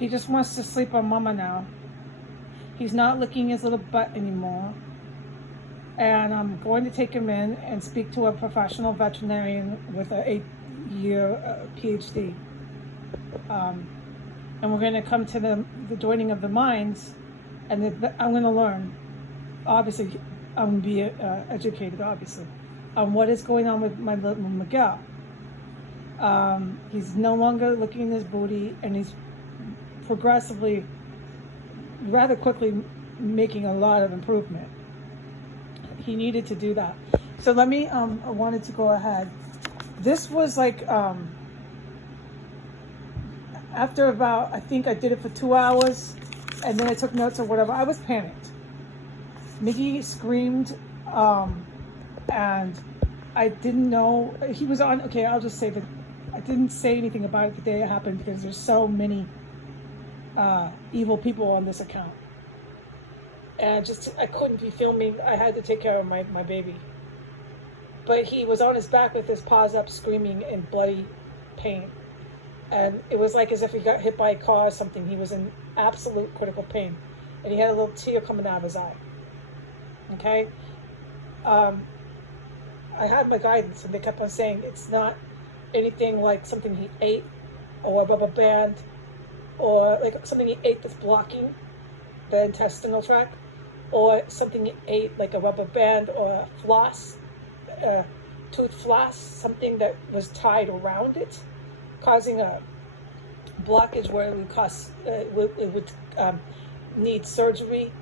He just wants to sleep on Mama now. He's not licking his little butt anymore. And I'm going to take him in and speak to a professional veterinarian with an 8-year PhD. And we're going to come to the joining of the minds, and I'm going to learn. Obviously, I'm going to be educated, obviously, on what is going on with my little Miguel. He's no longer licking his booty, and he's progressively, rather quickly, making a lot of improvement. He needed to do that. So let me, I wanted to go ahead. This was like, after about, I think I did it for 2 hours, and then I took notes or whatever. I was panicked. Miggy screamed, and I didn't know, he was on, okay, I'll just say that I didn't say anything about it the day it happened because there's so many evil people on this account. And I couldn't be filming. I had to take care of my baby. But he was on his back with his paws up, screaming in bloody pain. And it was like as if he got hit by a car or something. He was in absolute critical pain. And he had a little tear coming out of his eye. Okay? I had my guidance, and they kept on saying it's not anything like something he ate, or a rubber band, or like something he ate that's blocking the intestinal tract, or something he ate like a rubber band or a floss, tooth floss, something that was tied around it, causing a blockage where it would need surgery,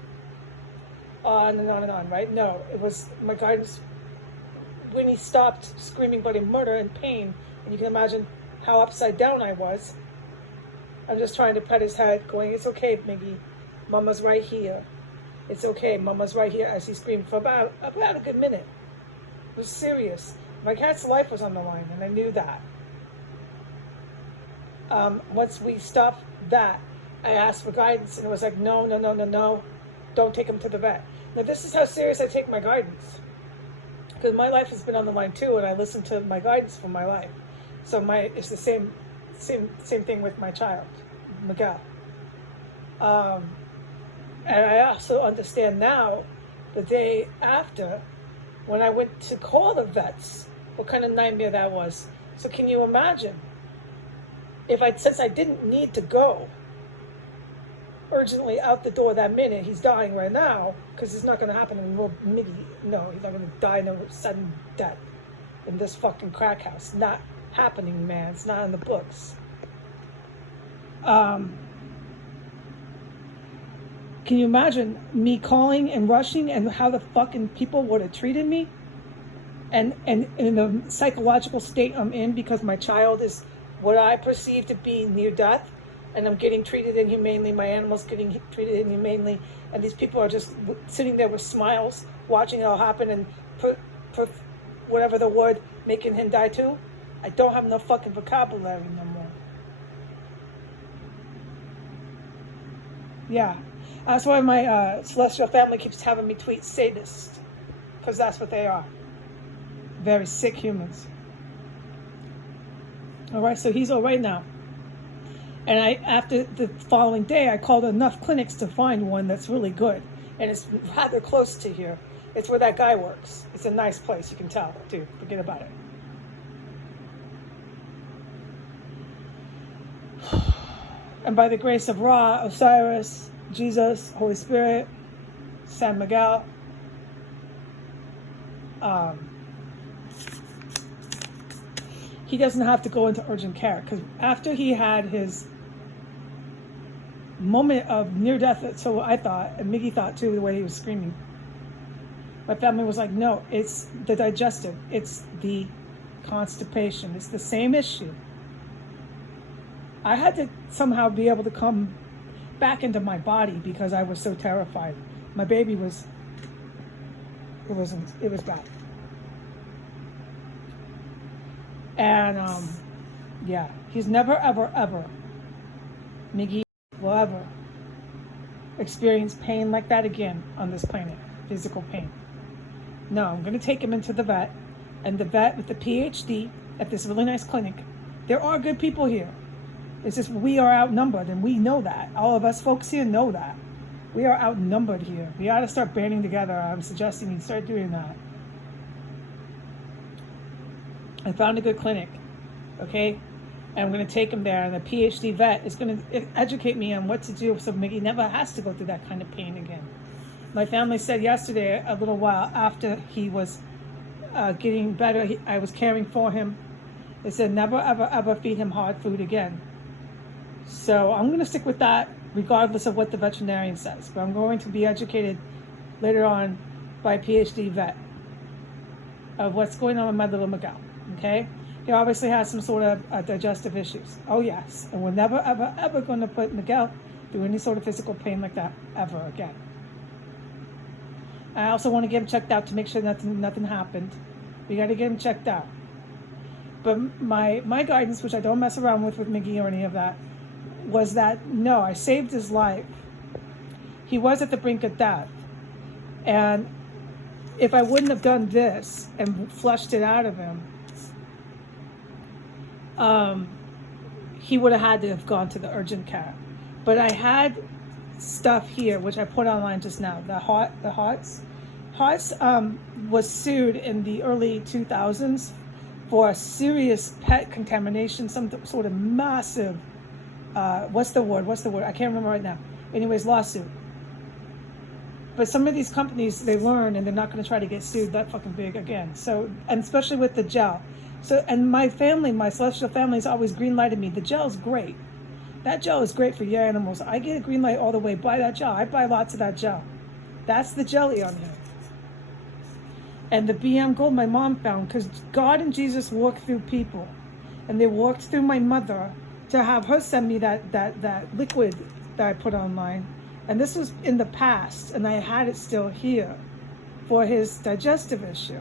on and on and on, right? No, it was my guidance when he stopped screaming bloody murder and pain, and you can imagine how upside down I was. I'm just trying to pet his head, going, it's okay, Miggy. Mama's right here. It's okay, Mama's right here, as he screamed for about a good minute. It was serious. My cat's life was on the line, and I knew that. Once we stopped that, I asked for guidance, and it was like, no, don't take him to the vet. Now, this is how serious I take my guidance. Because my life has been on the line too, and I listen to my guidance for my life. So it's the same thing with my child, Miguel. And I also understand now, the day after, when I went to call the vets, what kind of nightmare that was. So can you imagine, since I didn't need to go urgently out the door that minute, he's dying right now, because it's not going to happen in no, he's not going to die no sudden death in this fucking crack house. Not happening, man. It's not in the books. Can you imagine me calling and rushing, and how the fucking people would have treated me? And in the psychological state I'm in, because my child is what I perceive to be near death, and I'm getting treated inhumanely, my animal's getting treated inhumanely, and these people are just sitting there with smiles, watching it all happen, and whatever the word, making him die too. I don't have enough fucking vocabulary no more. Yeah. That's why my celestial family keeps having me tweet sadists, because that's what they are. Very sick humans. All right, so he's all right now. And after the following day, I called enough clinics to find one that's really good. And it's rather close to here. It's where that guy works. It's a nice place, you can tell, too. Forget about it. And by the grace of Ra, Osiris, Jesus, Holy Spirit, San Miguel, he doesn't have to go into urgent care, because after he had his moment of near death, so I thought, and Miggy thought too, the way he was screaming, my family was like, no, it's the digestive, it's the constipation, it's the same issue. I had to somehow be able to come back into my body because I was so terrified. My baby it was bad. And yeah, he's never ever Miggy will ever experience pain like that again on this planet, physical pain. No, I'm going to take him into the vet, and the vet with the PhD at this really nice clinic. There are good people here. It's just we are outnumbered, and we know that. All of us folks here know that. We are outnumbered here. We ought to start banding together. I'm suggesting you start doing that. I found a good clinic, okay? And I'm going to take him there, and the PhD vet is going to educate me on what to do so Mickey never has to go through that kind of pain again. My family said yesterday, a little while after he was getting better, I was caring for him. They said never, ever, ever feed him hard food again. So I'm going to stick with that regardless of what the veterinarian says. But I'm going to be educated later on by a PhD vet of what's going on with my little Miguel, okay? He obviously has some sort of digestive issues. Oh, yes. And we're never, ever, ever going to put Miguel through any sort of physical pain like that ever again. I also want to get him checked out to make sure nothing happened. We got to get him checked out. But my guidance, which I don't mess around with Mickey or any of that, was that, no, I saved his life. He was at the brink of death. And if I wouldn't have done this and flushed it out of him, he would have had to have gone to the urgent care. But I had stuff here, which I put online just now, the Hearts. Hearts was sued in the early 2000s for a serious pet contamination, some sort of massive, what's the word? I can't remember right now. Anyways, lawsuit. But some of these companies, they learn and they're not going to try to get sued that fucking big again. So, and especially with the gel. So, and my family, my celestial family's always green lighted me. The gel's great. That gel is great for your animals. I get a green light all the way. Buy that gel. I buy lots of that gel. That's the jelly on him. And the BM Gold my mom found, because God and Jesus walked through people. And they walked through my mother to have her send me that liquid that I put online. And this was in the past, and I had it still here for his digestive issue.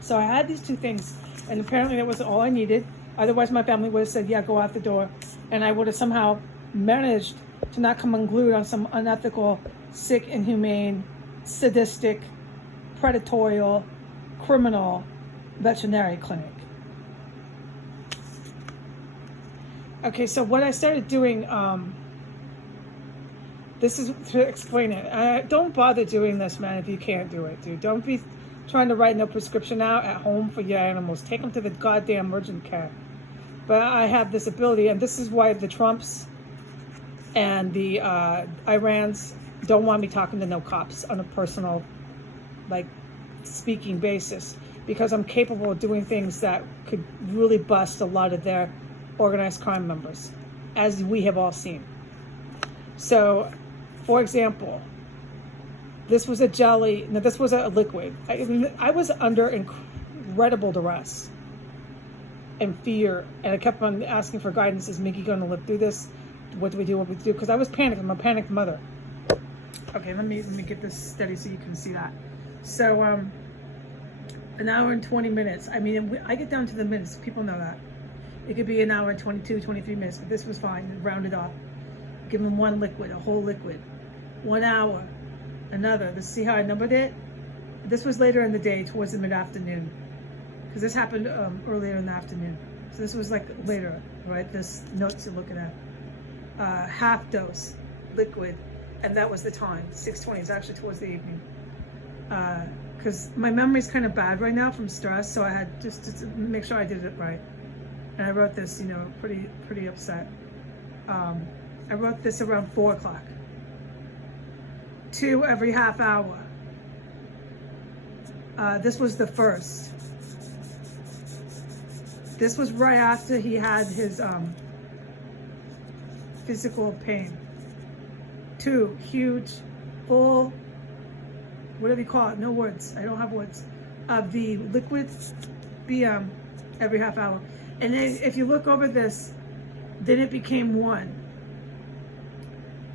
So I had these two things, and apparently that was all I needed. Otherwise, my family would have said, yeah, go out the door. And I would have somehow managed to not come unglued on some unethical, sick, inhumane, sadistic, predatorial, criminal veterinary clinic. Okay, so what I started doing, this is to explain it. Don't bother doing this, man, if you can't do it, dude. Don't be trying to write no prescription out at home for your animals. Take them to the goddamn urgent care. But I have this ability, and this is why the Trumps and the Irans don't want me talking to no cops on a personal, like, speaking basis, because I'm capable of doing things that could really bust a lot of their organized crime members, as we have all seen. So, for example, this was a jelly, no, this was a liquid. I was under incredible duress and fear, and I kept on asking for guidance. Is Mickey going to live through this? What do we do? What do we do? Because I was panicked. I'm a panicked mother. Okay, let me get this steady so you can see that. So, an hour and 20 minutes. I mean, I get down to the minutes. People know that. It could be an hour and 22, 23 minutes, but this was fine. Rounded off. Give him one liquid, a whole liquid. 1 hour, another. Let's see how I numbered it. This was later in the day, towards the mid-afternoon, because this happened earlier in the afternoon. So this was like later, right? This notes you're looking at. Half dose, liquid, and that was the time. 6:20. It's actually towards the evening. Because my memory's kind of bad right now from stress, so I had just to make sure I did it right. And I wrote this, pretty upset. I wrote this around 4 o'clock. 2 every half hour. This was the first. This was right after he had his physical pain. 2 huge, full, whatever you call it, no words, I don't have words, of the liquid BM every half hour. And then if you look over this, then it became 1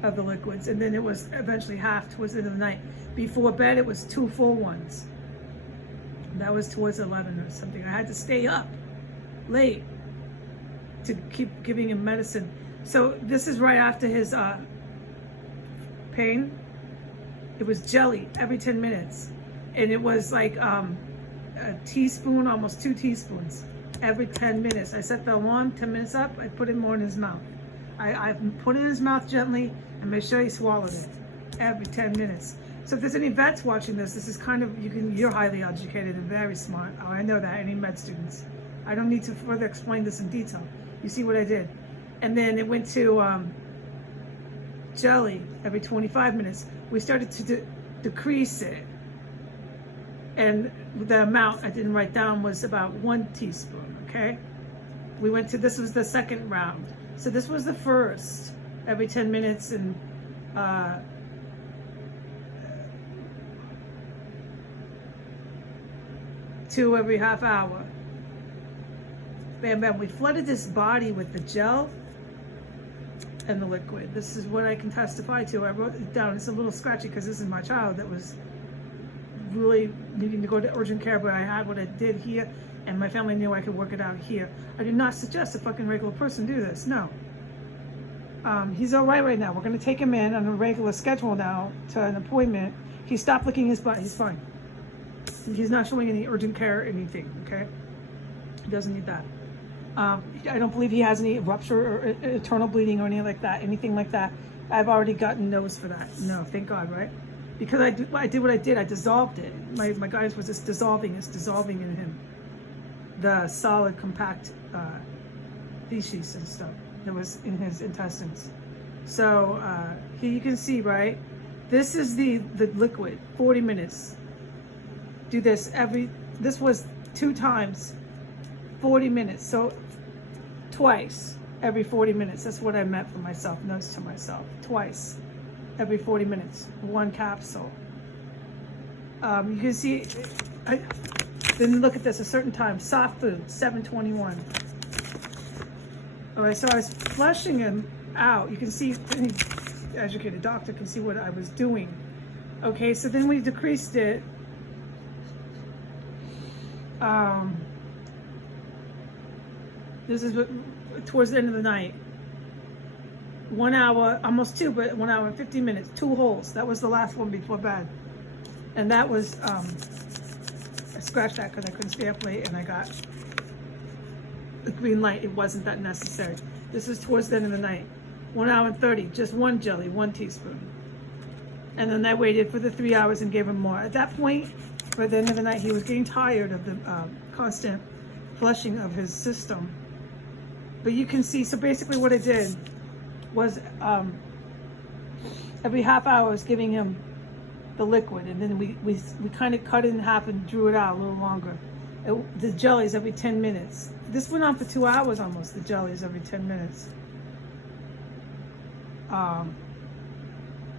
of the liquids, and then it was eventually half towards the end of the night. Before bed, it was 2 full ones. That was towards 11 or something. I had to stay up late to keep giving him medicine. So this is right after his pain. It was jelly every 10 minutes. And it was like a teaspoon, almost 2 teaspoons. every 10 minutes. I set the alarm 10 minutes up, I put it more in his mouth. I put it in his mouth gently and make sure he swallowed it every 10 minutes. So if there's any vets watching this, this is kind of, you're highly educated and very smart. Oh, I know that, any med students. I don't need to further explain this in detail. You see what I did. And then it went to jelly every 25 minutes. We started to decrease it. And the amount I didn't write down was about 1 teaspoon, okay? We went to, this was the second round. So this was the first, every 10 minutes, and 2 every half hour. Bam, bam. We flooded this body with the gel and the liquid. This is what I can testify to. I wrote it down. It's a little scratchy because this is my child that was really needing to go to urgent care, but I had what I did here, and my family knew I could work it out here. I do not suggest a fucking regular person do this. No. He's all right now. We're going to take him in on a regular schedule now to an appointment. He stopped licking his butt. He's fine. He's not showing any urgent care or anything, okay? He doesn't need that. I don't believe he has any rupture or internal bleeding or anything like that. I've already gotten no's for that. No, thank God, right? Because I did what I did. I dissolved it. My guidance was just dissolving. It's dissolving in him. The solid, compact feces and stuff that was in his intestines. So here you can see, right? This is the liquid, 40 minutes. Do this this was 2 times, 40 minutes. So twice every 40 minutes. That's what I meant for myself, notes to myself. Twice every 40 minutes, 1 capsule. You can see, then look at this, a certain time, soft food, 7:21. All right, so I was flushing him out. You can see, any educated doctor can see what I was doing. Okay, so then we decreased it. This is towards the end of the night. 1 hour, almost 2, but 1 hour and 50 minutes, 2 holes. That was the last one before bed. And that was, I scratched that because I couldn't stay up late, and I got the green light. It wasn't that necessary. This is towards the end of the night. 1 hour and 30, just 1 jelly, 1 teaspoon. And then I waited for the 3 hours and gave him more. At that point, by the end of the night, he was getting tired of the constant flushing of his system. But you can see, so basically what I did was every half hour I was giving him the liquid, and then we kind of cut it in half and drew it out a little longer. The jellies every 10 minutes. This went on for 2 hours almost, the jellies every 10 minutes. And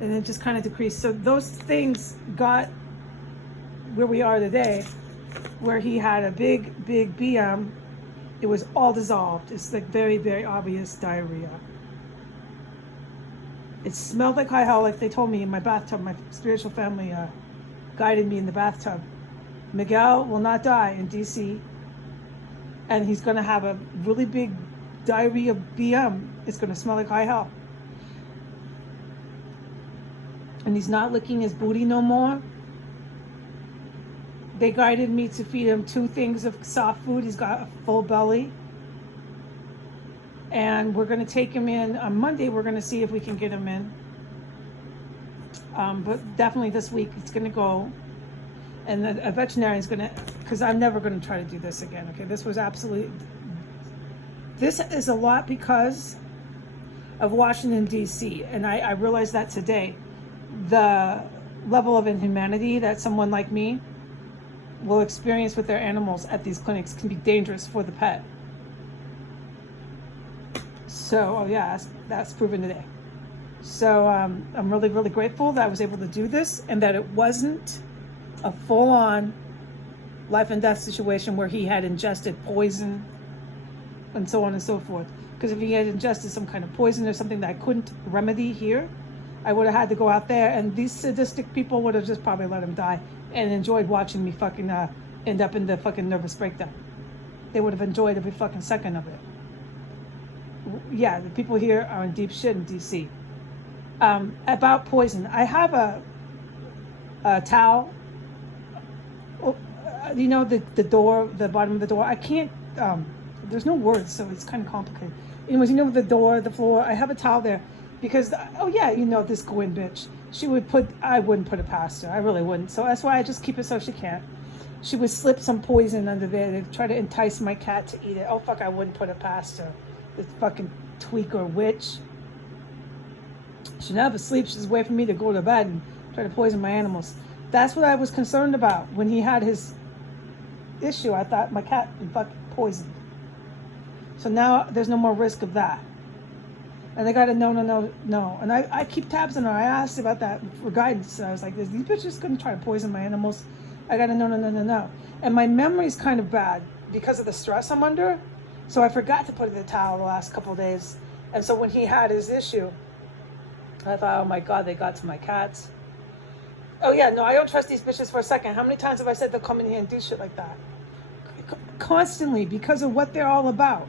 it just kind of decreased. So those things got where we are today, where he had a big BM. It was all dissolved. It's like very, very obvious diarrhea. It smelled like high hell, like they told me in my bathtub. My spiritual family guided me in the bathtub. Miguel will not die in DC, and he's going to have a really big diarrhea BM. It's going to smell like high hell. And he's not licking his booty no more. They guided me to feed him 2 things of soft food. He's got a full belly. And we're going to take him in on Monday. We're going to see if we can get him in. But definitely this week it's going to go. And a veterinarian's going to, because I'm never going to try to do this again. Okay, this was absolutely, this is a lot because of Washington, D.C. And I realized that today. The level of inhumanity that someone like me will experience with their animals at these clinics can be dangerous for the pet. So, oh yeah, that's proven today. So I'm really, really grateful that I was able to do this, and that it wasn't a full-on life and death situation where he had ingested poison and so on and so forth. Because if he had ingested some kind of poison or something that I couldn't remedy here, I would have had to go out there, and these sadistic people would have just probably let him die and enjoyed watching me fucking end up in the fucking nervous breakdown. They would have enjoyed every fucking second of it. Yeah, the people here are in deep shit in DC. About poison, I have a towel. You know, the door, the bottom of the door. I can't there's no words, so it's kind of complicated. Anyways, the door, the floor, I have a towel there because, oh yeah, this Gwen bitch. I wouldn't put it past her. I really wouldn't. So that's why I just keep it so she can't. She would slip some poison under there to try to entice my cat to eat it. Oh fuck, I wouldn't put it past her. This fucking tweaker witch. She'd never sleep. She's waiting for me to go to bed and try to poison my animals. That's what I was concerned about when he had his issue. I thought my cat been fucking poisoned. So now there's no more risk of that. And I got a no. And I keep tabs on her. I asked about that for guidance. And I was like, these bitches going to try to poison my animals? I got a no. And my memory's kind of bad because of the stress I'm under. So I forgot to put in the towel the last couple of days. And so when he had his issue, I thought, oh my God, they got to my cats. Oh yeah, no, I don't trust these bitches for a second. How many times have I said they'll come in here and do shit like that? Constantly, because of what they're all about.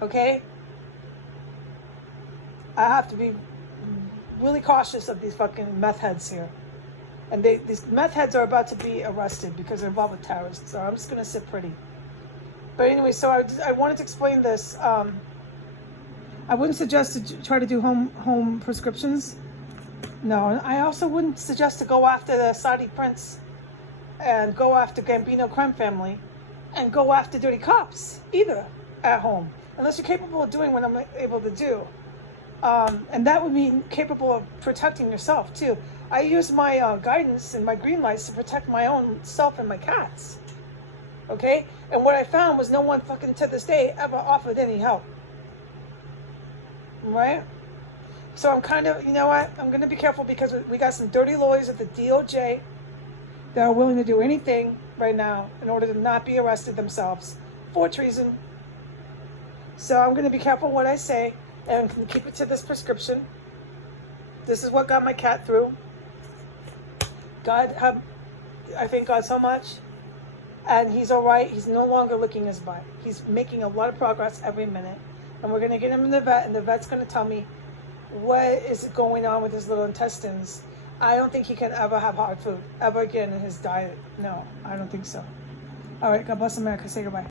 Okay? I have to be really cautious of these fucking meth heads here. And these meth heads are about to be arrested because they're involved with terrorists. So I'm just going to sit pretty. But anyway, so I wanted to explain this. I wouldn't suggest to try to do home prescriptions. No, I also wouldn't suggest to go after the Saudi prince and go after Gambino crime family and go after dirty cops either at home. Unless you're capable of doing what I'm able to do. And that would mean capable of protecting yourself too. I use my guidance and my green lights to protect my own self and my cats. Okay? And what I found was no one fucking to this day ever offered any help. Right? So I'm kind of, you know what? I'm going to be careful because we got some dirty lawyers at the DOJ that are willing to do anything right now in order to not be arrested themselves for treason. So I'm going to be careful what I say and keep it to this prescription. This is what got my cat through. I thank God so much. And he's all right. He's no longer licking his butt. He's making a lot of progress every minute. And we're going to get him in the vet, and the vet's going to tell me what is going on with his little intestines. I don't think he can ever have hard food ever again in his diet. No, I don't think so. All right, God bless America. Say goodbye.